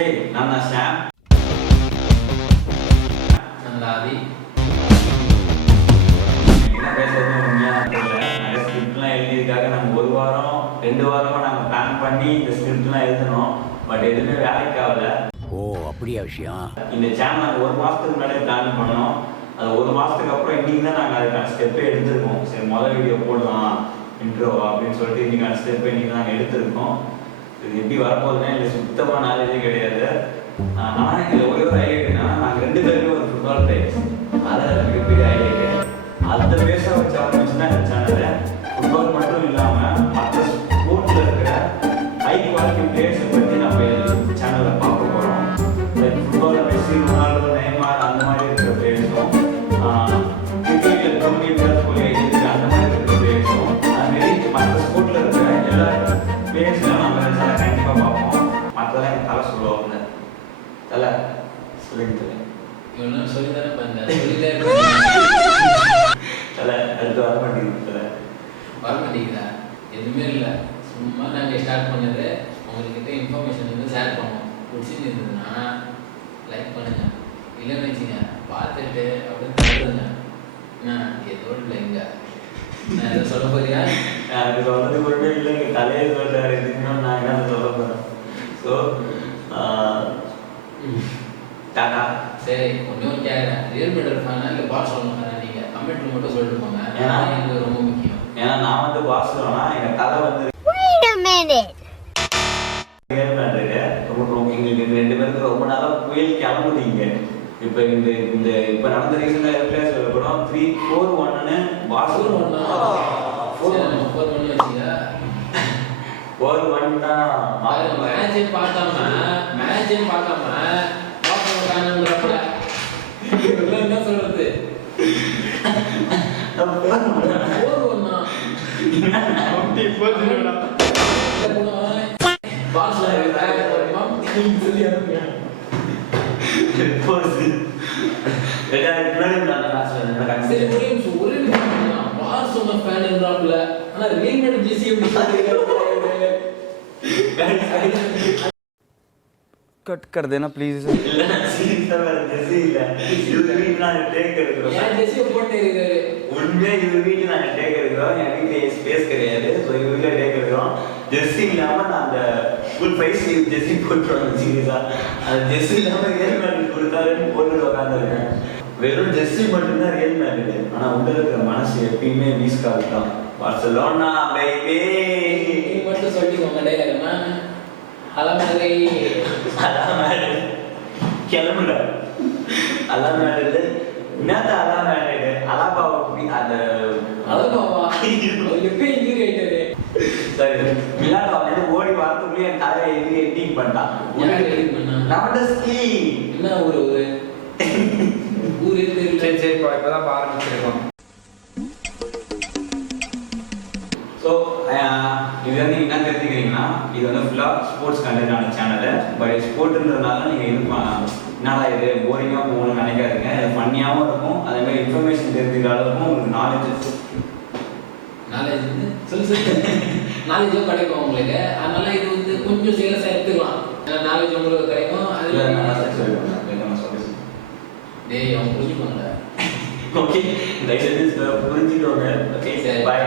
ஏய் நான் தான் ஷாம். நான் ஆதி. என்ன பேசுறதுன்னு உண்மையாக தெரியல. நிறைய ஸ்கிரிப்ட்லாம் எழுதியதுக்காக நாங்கள் 1 வாரம் 2 வாரமாக நாங்கள் பிளான் பண்ணி இந்த ஸ்கிரிப்ட்லாம் எழுதினோம். பட் எதுவுமே வேலைக்கு ஆகல. ஓ அப்படியா விஷயம். இந்த சேனல் நாங்கள் 1 மாதத்துக்கு முன்னாடியே பிளான் பண்ணோம். அது 1 மாதத்துக்கு அப்புறம் இன்றைக்கி தான் நாங்கள் அதுக்கான ஸ்டெப்பே எடுத்திருக்கோம். சரி மொதல் வீடியோ போடலாம் இன்ட்ரோவா அப்படின்னு சொல்லிட்டு இன்றைக்கான ஸ்டெப்பை இன்றைக்கி நாங்கள் எடுத்திருக்கோம். இது எப்படி வரப்போகுதுன்னா எனக்கு சுத்தமாக நாலேஜே கிடையாது. ஆனால் இதில் ஒரே ஒரு ஹைலைட் என்னன்னா நாங்கள் 2 பேருமே ஒரு ஃபுட்பால் பிளேயர்ஸ். அதான் மிகப்பெரிய ஹைலைட்டு. அதை பேச வச்ச ஆரம்பிச்சுன்னா இந்த சேனலில் ஃபுட்பால் மட்டும் இல்லாமல் மற்ற ஸ்போர்ட்ஸில் இருக்கிற ஹை குவாலிட்டி பிளேயர்ஸை பற்றி நம்ம சேனலில் பார்க்க போகிறோம். லைக் ஃபுட்பாலில் மெஸ்ஸி, ரொனால்டோ, நெய்மார் அந்த மாதிரி இருக்கிற பிளேயர்ஸும், கிரிக்கெட்டில் தோனி, விராட் கோலி அந்த மாதிரி இருக்கிற பிளேயர்ஸும், அதுமாரி மற்ற ஸ்போர்ட்டில் இருக்கிற எல்லா பிளேயர்ஸையும் நம்ம சேனல் கண்டிப்பாக பார்ப்போம். மற்றதெல்லாம் எனக்கு தலை சொல்லுவாங்க. தலை சொல்லுங்க தலை. இவனு சொல்லி தானே பண்ணேன். தலை அடுத்து வர மாட்டேங்குது. தலை வர மாட்டேங்குதா? எதுவுமே இல்லை. சும்மா நாங்கள் ஸ்டார்ட் பண்ணது உங்கள்கிட்ட இன்ஃபர்மேஷன் வந்து ஷேர் பண்ணுவோம். பிடிச்சிருந்ததுன்னா லைக் பண்ணுங்க. இல்லைன்னு வச்சுங்க பார்த்துட்டு அப்படின்னு சொல்லுங்க. ஏதோ இல்லைங்க. நான் எதை சொல்ல போறியா? எனக்கு சொல்றது கூட இல்லைங்க. தலையை சொல்றாரு. இதுக்கு நான் என்ன சொல்ல போறேன். ஸோ டாடா. சரி ஒன்றும் கேட்குறேன். ரியல் பெட்டர் ஃபேனா இல்லை பார்சலோனா ஃபேனா? நீங்கள் கமெண்ட்ல மட்டும் சொல்லிட்டு போங்க. ஏன்னா எனக்கு ரொம்ப முக்கியம். ஏன்னா நான் வந்து பார்சலோனா, எங்க தலை வந்து ரியல் மேட்ரிட். ரொம்ப எங்களுக்கு 2 பேருக்கு ரொம்ப நாளா புயல் கிளம்புதீங்க. இப்போ இந்த இந்த இப்போ நடந்த ரீசெண்டாக பிளேஸ் கூட 3-4-1ன்னு பார்சலோனா 4-1 வச்சுங்க. 4-1 தான் மேட்சே பார்க்காம பார்க்கணுன்றப்ப இதெல்லாம் என்ன சொல்றது? 4-1 कट कर देना प्लीज. உண்மையா இவர் வீட்டுல நாங்க டேக் எடுக்கிறோம். என் வீட்டுல ஸ்பேஸ் கிடையாது. ஸோ இவர் வீட்டுல டேக் எடுக்கிறோம். ஜெர்சி இல்லாம நான் அந்த ஃபுல் ஃபைஸ் ஜெர்சி போட்டுருவாங்க. சீரியஸா அந்த ஜெர்சி இல்லாம ரியல் மேட்ரிட் கொடுத்தாருன்னு போட்டுட்டு உட்காந்துருக்கேன். வெறும் ஜெர்சி மட்டும்தான் ரியல் மேட்ரிட். ஆனா உள்ள இருக்கிற மனசு எப்பயுமே வீஸ்காக தான். பார்சலோனா பேபி மட்டும் சொல்லிக்கோங்க. டைலாக்னா அலமலை அலாமேடு கிளம்புல அலாமேடு என்னது அலாமேடு அலாபாவை அந்த அலபாவா எப்பயும் இன்ஜூரி ஆயிட்டாரு. சரி விளையாட்டு வந்து ஓடி வரத்துக்குள்ளே என் தலையை எதிரி டீம் பண்ணிட்டான். நவடஸ்கி என்ன ஊரு ஊரே தெரியல. சரி சரி இப்பதான் ஆரம்பிச்சிருக்கோம். ஸோ இது வந்து என்ன தெரிஞ்சுக்கிறீங்கன்னா இது வந்து ஃபுல்லாக ஸ்போர்ட்ஸ் கண்டென்டான சேனலு. பட் ஸ்போர்ட்ன்றதுனால நீங்கள் இது என்னடா இது போரிங்காக போகணும்னு நினைக்காதீங்க. இது ஃபன்னியாகவும் இருக்கும். அதேமாதிரி இன்ஃபர்மேஷன் தெரிஞ்சுக்கிற அளவுக்கும் உங்களுக்கு நாலேஜ் நாலேஜும் கிடைக்கும் உங்களுக்கு. அதனால இது வந்து கொஞ்சம் சீரியஸாக எடுத்துக்கலாம். நாலேஜ் உங்களுக்கு கிடைக்கும். அதில் டேய் அவங்க புரிஞ்சுக்கோங்க. ஓகே தயவுசெய்து புரிஞ்சுக்கோங்க. ஓகே சரி பாய்.